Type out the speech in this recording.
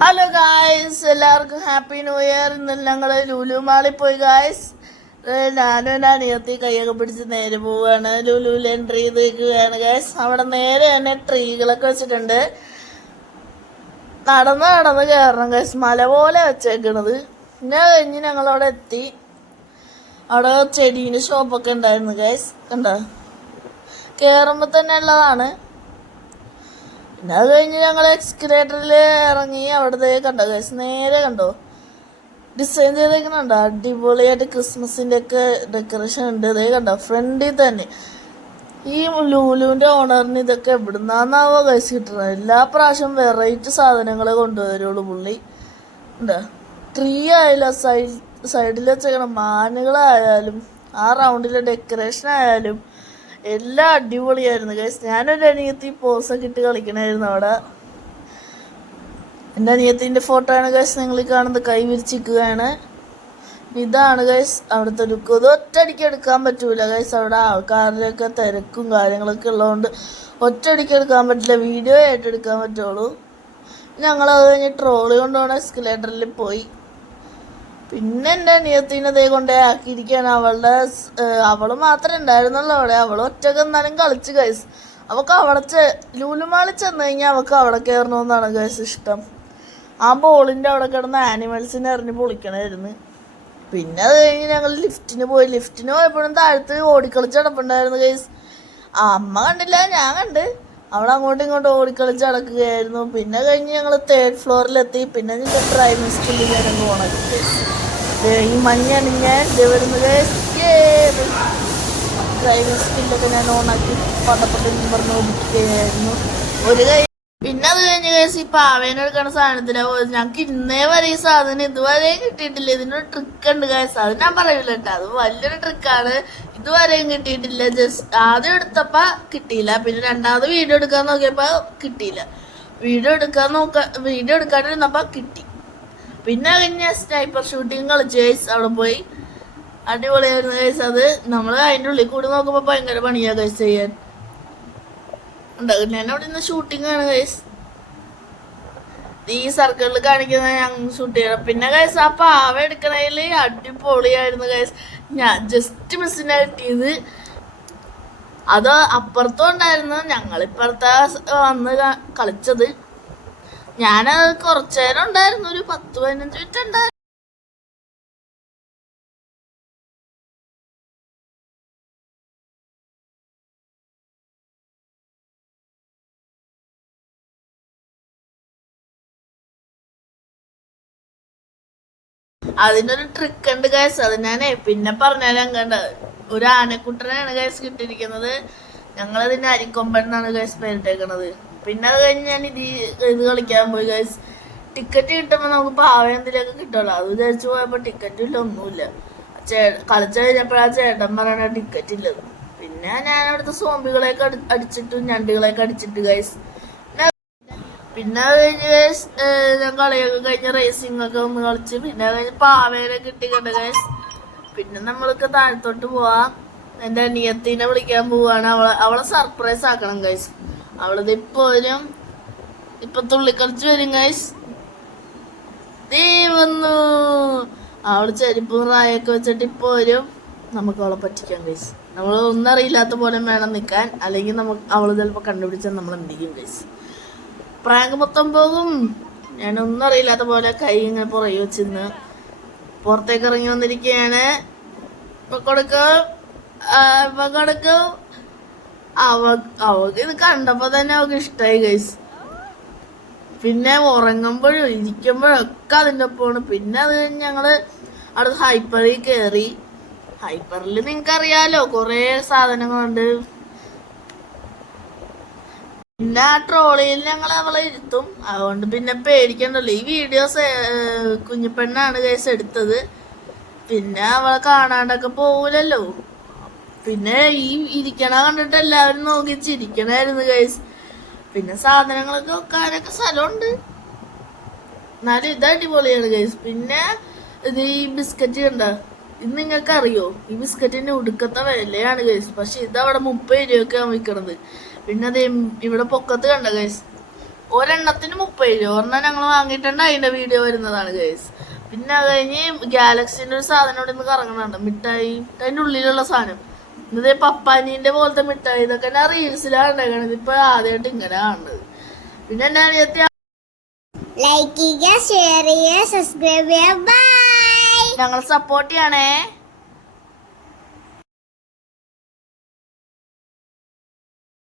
Hello guys എല്ലാവർക്കും happy new year ഇന്നലെ ഞങ്ങൾ ലുലു മാളിൽ പോയി ഗായ്സ് ഞാനും എന്റെ അനിയത്തി കൈയൊക്കെ പിടിച്ച് നേരെ പോവുകയാണ് ലുലുവിൽ എൻട്രി ചെയ്ത് നിൽക്കുകയാണ് ഗായ്സ് അവിടെ നേരെ തന്നെ ട്രീകളൊക്കെ വെച്ചിട്ടുണ്ട്. നടന്ന് നടന്ന് കയറണം ഗായ്സ് മല പോലെ വെച്ചേക്കണത്. പിന്നെ കഴിഞ്ഞ് ഞങ്ങളവിടെ എത്തി. അവിടെ ചെടീന്റെ ഷോപ്പൊക്കെ ഉണ്ടായിരുന്നു ഗായ്സ് കണ്ടോ? കയറുമ്പോൾ തന്നെ ഉള്ളതാണ്. പിന്നെ അത് കഴിഞ്ഞ് ഞങ്ങൾ എക്സ്കലേറ്ററിൽ ഇറങ്ങി അവിടുത്തെ കണ്ടോ. ഗൈസ് നേരെ കണ്ടോ. ഡിസൈൻ ചെയ്തേക്കുന്നുണ്ടോ അടിപൊളിയായിട്ട് ക്രിസ്മസിന്റെ ഒക്കെ ഡെക്കറേഷൻ ഉണ്ട്. ഇതേ കണ്ടോ? ഫ്രണ്ടിൽ തന്നെ. ഈ ലൂലുവിന്റെ ഓണറിന് ഇതൊക്കെ എവിടുന്നാന്നാവോ ഗൈസ് കിട്ടുന്നത് എല്ലാ പ്രാവശ്യം വെറൈറ്റി സാധനങ്ങൾ കൊണ്ടുവരുള്ളൂ പുള്ളി. ഉണ്ടോ ട്രീ ആയാലും സൈഡ് സൈഡിൽ വെച്ചേക്കണം മാനുകളായാലും ആ റൗണ്ടിലെ ഡെക്കറേഷൻ ആയാലും എല്ലാം അടിപൊളിയായിരുന്നു ഗൈസ് ഞാനൊരു അനിയത്തി പോസൊക്കെ ഇട്ട് കളിക്കണായിരുന്നു അവിടെ. എന്റെ അനിയത്തിന്റെ ഫോട്ടോ ആണ് ഗൈസ് നിങ്ങൾ കാണുന്നത്. കൈ വിരിച്ചിരിക്കുകയാണ്. ഇതാണ് ഗൈസ് അവിടുത്തെ ലുക്ക് ഇത് ഒറ്റയടിക്ക് എടുക്കാൻ പറ്റൂല ഗൈസ് അവിടെ ആൾക്കാരുടെയൊക്കെ തിരക്കും കാര്യങ്ങളൊക്കെ ഉള്ളതുകൊണ്ട് ഒറ്റയടിക്ക് എടുക്കാൻ പറ്റില്ല. വീഡിയോ ആയിട്ട് എടുക്കാൻ പറ്റുള്ളൂ. ഞങ്ങൾ അത് കഴിഞ്ഞ് ട്രോളി കൊണ്ടുപോകണ എസ്കലേറ്ററിൽ പോയി. പിന്നെ എന്റെ അനിയത്തിനെ ദേ കൊണ്ടേ ആക്കിയിരിക്കുകയാണ് അവളുടെ അവൾ മാത്രമേ ഉണ്ടായിരുന്നുള്ളൂ അവിടെ. അവൾ ഒറ്റയ്ക്ക് എന്നാലും കളിച്ച് ഗൈസ് അവൾക്ക് അവിടെ ചെ ലൂലുമാളിൽ ചെന്ന് കഴിഞ്ഞാൽ അവൾക്ക് അവിടെ കയറണമെന്നാണ് ഗൈസ് ഇഷ്ടം. ആ ബോളിന്റെ അവിടെ കിടന്ന് ആനിമൽസിനെ എറിഞ്ഞ് പൊളിക്കണമായിരുന്നു പിന്നെ അത് കഴിഞ്ഞ് ഞങ്ങൾ ലിഫ്റ്റിന് പോയി. ലിഫ്റ്റിന് പോയപ്പോഴും താഴത്ത് ഓടിക്കളിച്ച് നടപ്പുണ്ടായിരുന്നു ഗൈസ് അമ്മ കണ്ടില്ല ഞാൻ കണ്ട്. അവൾ അങ്ങോട്ടും ഇങ്ങോട്ടും ഓടിക്കളിച്ച് നടക്കുകയായിരുന്നു. പിന്നെ കഴിഞ്ഞ് ഞങ്ങൾ തേർഡ് ഫ്ലോറിലെത്തി പിന്നെ ഞങ്ങൾ ഡ്രൈവിംഗ് സ്കൂളിൽ ഞാൻ പോകണം ഈ മഞ്ഞാണ് ഞാൻ. വരുന്നത് ഡ്രൈവിംഗ് സ്കില്ലൊക്കെ ഞാൻ ഓണാക്കി പട്ടപ്പട്ടെന്ന് പറഞ്ഞ് ഓടിക്കുകയായിരുന്നു. ഒരു കൈ പിന്നെ അത് കഴിഞ്ഞ് കേസ് ഈ പാവേനെടുക്കണ സാധനത്തിനാ പോയത് ഞങ്ങൾക്ക് ഇന്നേ വരെ ഈ സാധനം ഇതുവരെ കിട്ടിയിട്ടില്ല. ഇതിനൊരു ട്രിക്ക് ഉണ്ട് കേസ് അത് ഞാൻ പറയില്ല കേട്ടോ. അത് വലിയൊരു ട്രിക്കാണ് ഇതുവരെയും കിട്ടിയിട്ടില്ല. ജസ്റ്റ് ആദ്യം എടുത്തപ്പോൾ കിട്ടിയില്ല. പിന്നെ രണ്ടാമത് വീഡിയോ എടുക്കാൻ നോക്കിയപ്പോൾ കിട്ടിയില്ല. വീഡിയോ എടുക്കാൻ നോക്ക വീഡിയോ എടുക്കാണ്ടിരുന്നപ്പോൾ കിട്ടി. പിന്നെ കഴിഞ്ഞ സ്നൈപ്പർ ഷൂട്ടിങ് കളിച്ചു അവിടെ പോയി. അടിപൊളിയായിരുന്നു ഗൈസ് അത്. നമ്മൾ അതിന്റെ ഉള്ളിൽ കൂടി നോക്കുമ്പോൾ ഭയങ്കര പണിയാ ഗൈസ് ചെയ്യാൻ. ഉണ്ടാകും ഞാൻ അവിടെ നിന്ന് ഷൂട്ടിംഗ് ആണ് ഗൈസ് ഈ സർക്കിളിൽ കാണിക്കുന്ന ഞങ്ങൾ ഷൂട്ട് ചെയ്യണം പിന്നെ ഗൈസ് ആ പാവ എടുക്കണതിൽ അടിപൊളിയായിരുന്നു ഗൈസ് ഞാൻ ജസ്റ്റ് മിസ്സിനെ കിട്ടിയത്. അത് അപ്പുറത്തും ഉണ്ടായിരുന്നു. ഞങ്ങളിപ്പുറത്താ വന്ന് കളിച്ചത്. ഞാനത് കുറച്ചു നേരം ഉണ്ടായിരുന്നു ഒരു പത്ത് പതിനഞ്ച് മിനിറ്റ് ഉണ്ടായിരുന്നു. അതിനൊരു ട്രിക്ക് ഉണ്ട് ഗൈസ് അത് ഞാൻ പിന്നെ പറഞ്ഞുതരാൻ കണ്ട. ഒരു ആനക്കുട്ടനാണ് ഗൈസ് കിട്ടിയിരിക്കുന്നത്. ഞങ്ങളതിന് അരിക്കൊമ്പൻ എന്നാണ് ഗൈസ് പേരിട്ടേക്കണത്. പിന്നെ അത് കഴിഞ്ഞ് ഞാൻ ഇത് ഇത് കളിക്കാൻ പോയി ഗൈസ് ടിക്കറ്റ് കിട്ടുമ്പോൾ നമുക്ക് പാവം എന്തെങ്കിലുമൊക്കെ കിട്ടുമല്ലോ അത് വിചാരിച്ചു പോയപ്പോൾ ടിക്കറ്റ് ഇല്ല ഒന്നുമില്ല. ചേ കളിച്ചു കഴിഞ്ഞപ്പോഴാ ചേട്ടൻ പറയണ ടിക്കറ്റ് ഇല്ലത്. പിന്നെ ഞാൻ അവിടുത്തെ സോംബികളെയൊക്കെ അടി- അടിച്ചിട്ടും ഞണ്ടുകളെയൊക്കെ അടിച്ചിട്ട് ഗൈസ് പിന്നെ കഴിഞ്ഞ് ഞാൻ കളിയൊക്കെ കഴിഞ്ഞ് റേസിംഗ് ഒക്കെ ഒന്ന് കളിച്ച്. പിന്നെ കഴിഞ്ഞ് പാവേനെ കിട്ടിക്കണ്ട ഗൈസ് പിന്നെ നമ്മൾക്ക് താഴത്തോട്ട് പോവാം. എന്റെ അനിയത്തിനെ വിളിക്കാൻ പോവാണ്. അവളെ അവളെ സർപ്രൈസ് ആക്കണം ഗൈസ് അവളത് ഇപ്പൊ വരും. ഇപ്പൊ തുള്ളിക്കളിച്ച് വരും ഗൈസ് വന്നു. അവൾ ചെരുപ്പും റായൊക്കെ വെച്ചിട്ട് ഇപ്പൊ വരും. നമുക്ക് അവളെ പറ്റിക്കാം ഗൈസ് നമ്മൾ ഒന്നറിയില്ലാത്ത പോലെ വേണം നിൽക്കാൻ അല്ലെങ്കിൽ നമുക്ക് അവൾ ചിലപ്പോൾ കണ്ടുപിടിച്ചാൽ നമ്മൾ എന്ത് ചെയ്യും ഗൈസ് പ്രാങ്ക് മൊത്തം പോകും. ഞാൻ ഒന്നും അറിയില്ലാത്ത പോലെ കൈ ഇങ്ങനെ പുറകെ വെച്ചിന്ന് പുറത്തേക്ക് ഇറങ്ങി വന്നിരിക്കുകയാണ്. ഇപ്പൊ കൊടുക്കും. ഇപ്പൊ കൊടുക്കും. അവ അവക്ക് കണ്ടപ്പോ തന്നെ അവക്ക് ഇഷ്ടായി ഗൈസ് പിന്നെ ഉറങ്ങുമ്പോഴും ഇരിക്കുമ്പോഴും ഒക്കെ അതിന്റെ ഒപ്പമാണ് പിന്നെ അത് ഞങ്ങൾ അവിടെ ഹൈപ്പറിൽ കയറി ഹൈപ്പറിൽ നിങ്ങൾക്ക് അറിയാലോ കുറേ സാധനങ്ങളുണ്ട്. പിന്നെ ആ ട്രോളിയിൽ ഞങ്ങൾ അവളെ ഇരുത്തും. അതുകൊണ്ട് പിന്നെ പേടിക്കണ്ടല്ലോ. ഈ വീഡിയോസ് കുഞ്ഞിപ്പെണ്ണാണ് കേസ് എടുത്തത്. പിന്നെ അവളെ കാണാണ്ടൊക്കെ പോകൂലല്ലോ പിന്നെ ഈ ഇരിക്കണ കണ്ടിട്ട് എല്ലാവരും നോക്കി ചിരിക്കണായിരുന്നു ഗൈസ് പിന്നെ സാധനങ്ങളൊക്കെ വെക്കാനൊക്കെ സ്ഥലമുണ്ട്. എന്നാലും ഇത് അടിപൊളിയാണ് ഗൈസ് പിന്നെ ഇത് ഈ ബിസ്ക്കറ്റ് കണ്ട ഇത് നിങ്ങൾക്ക് അറിയോ ഈ ബിസ്ക്കറ്റിന്റെ ഉടുക്കത്തെ വിലയാണ് ഗൈസ് പക്ഷെ ഇത് അവിടെ മുപ്പത് രൂപയൊക്കെയാണ് വിൽക്കണത്. പിന്നെ അത് ഇവിടെ പൊക്കത്ത് കണ്ട ഗൈസ് ഒരെണ്ണത്തിന് മുപ്പത് രൂപ. ഒരെണ്ണം ഞങ്ങൾ വാങ്ങിയിട്ടുണ്ട് അതിന്റെ വീഡിയോ വരുന്നതാണ് ഗൈസ് പിന്നെ അത് കഴിഞ്ഞ് ഗാലക്സിന്റെ ഒരു സാധനം ഇവിടെ നിന്ന് കറങ്ങുന്നുണ്ട്. മിഠായി അതിന്റെ ഉള്ളിലുള്ള സാധനം. ഇതേ പപ്പാനീന്റെ പോലത്തെ മിഠായി ഇതൊക്കെ ഞാൻ റീൽസിലാണ് ഉണ്ടാക്കണത് ഇപ്പൊ ആദ്യമായിട്ട് ഇങ്ങനെ കാണുന്നത്. പിന്നെ എന്റെ അനിയത്തി ലൈക്ക് ചെയ്യുക ഷെയർ ചെയ്യുക സബ്സ്ക്രൈബ് ചെയ്യുക. ബൈ ഞങ്ങൾ സപ്പോർട്ട് ചെയ്യണേ.